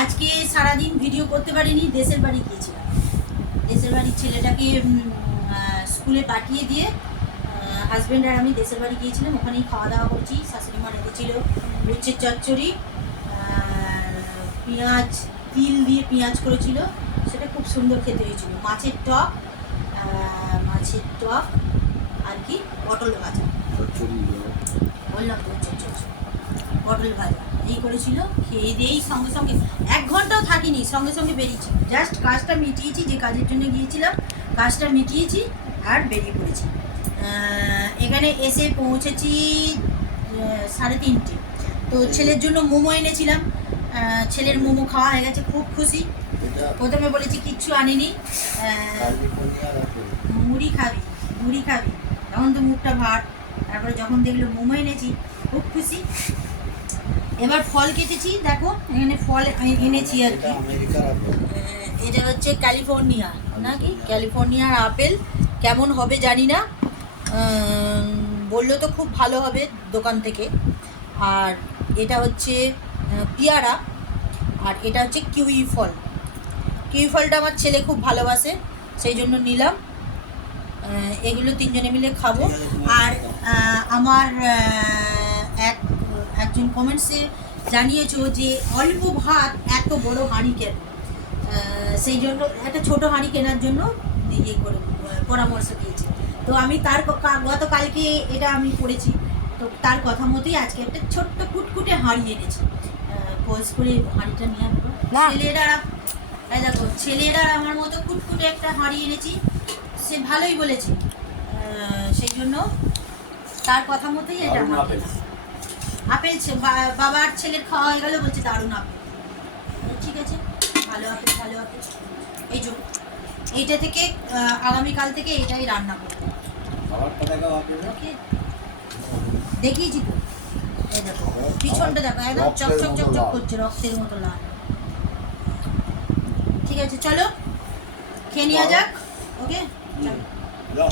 আজকে সারাদিন ভিডিও করতে পারিনি, দেশের বাড়ি গিয়েছিলাম। দেশের বাড়ির ছেলেটাকে স্কুলে পাঠিয়ে দিয়ে হাজব্যান্ড আর আমি দেশের বাড়ি গিয়েছিলাম। ওখানেই খাওয়া দাওয়া করছি। শাশুড়ি মা রেখেছিল উচ্ছের চচ্চড়ি, পেঁয়াজ, তিল দিয়ে পেঁয়াজ করেছিল, সেটা খুব সুন্দর খেতে হয়েছিল। মাছের টক আর কি পটল ভাজা, বললাম তো পটল ভাজা এই করেছিল। খেয়ে দিয়েই সঙ্গে সঙ্গে 1 ঘন্টাও থাকিনি, সঙ্গে সঙ্গে বেরিয়েছি। জাস্ট কাজটা মিটিয়েছি, যে কাজের জন্য গিয়েছিলাম কাজটা মিটিয়েছি আর বেরিয়ে পড়েছি। এখানে এসে পৌঁছেছি 3:30। তো ছেলের জন্য মোমো এনেছিলাম, ছেলের মোমো খাওয়া হয়ে গেছে, খুব খুশি। প্রথমে বলেছি কিচ্ছু আনিনি, মুড়ি খাবি, তখন তো মুখটা ভার। তারপরে যখন দেখলো মোমো এনেছি, খুব খুশি। এবার ফল কেটেছি, দেখো এখানে ফল এনেছি আর কি। এটা হচ্ছে ক্যালিফোর্নিয়া নাকি, ক্যালিফোর্নিয়ার আপেল। কেমন হবে জানি না, বললো তো খুব ভালো হবে দোকান থেকে। আর এটা হচ্ছে পেয়ারা, আর এটা হচ্ছে কিউই ফলটা আমার ছেলে খুব ভালোবাসে, সেই জন্য নিলাম। এগুলো 3 জনে মিলে খাবো। আর আমার একজন কমেন্টসে জানিয়েছো যে অল্প ভাত এত বড় হাঁড়ি কেন, সেই জন্য একটা ছোট হাঁড়ি কেনার জন্য ইয়ে করে পরামর্শ দিয়েছে। তো আমি তার গতকালকে এটা আমি পড়েছি, তো তার কথা মতোই আজকে একটা ছোট্ট কুটকুটে হাঁড়ি এনেছি। পোজ করে হাঁড়িটা নিয়ে আসবো। ছেলেরা আমার মতো কুটকুটে একটা হাঁড়ি এনেছি, সে ভালোই বলেছে, সেই জন্য তার কথা মতোই এটা আপেল। বাবার ছেলের খাওয়া হয়ে গেল, বলছে দারুণ আপেল। ঠিক আছে, ভালো আপেল। এই যে এইটা থেকে আগামীকাল থেকে এটাই রান্না করবো। দেখিয়েছি তো, এই দেখো পিছনটা দেখো, একদম চকচক করছে, রক্তের মতো লাল। ঠিক আছে, চলো খেয়ে নেওয়া যাক। ওকে, চলো।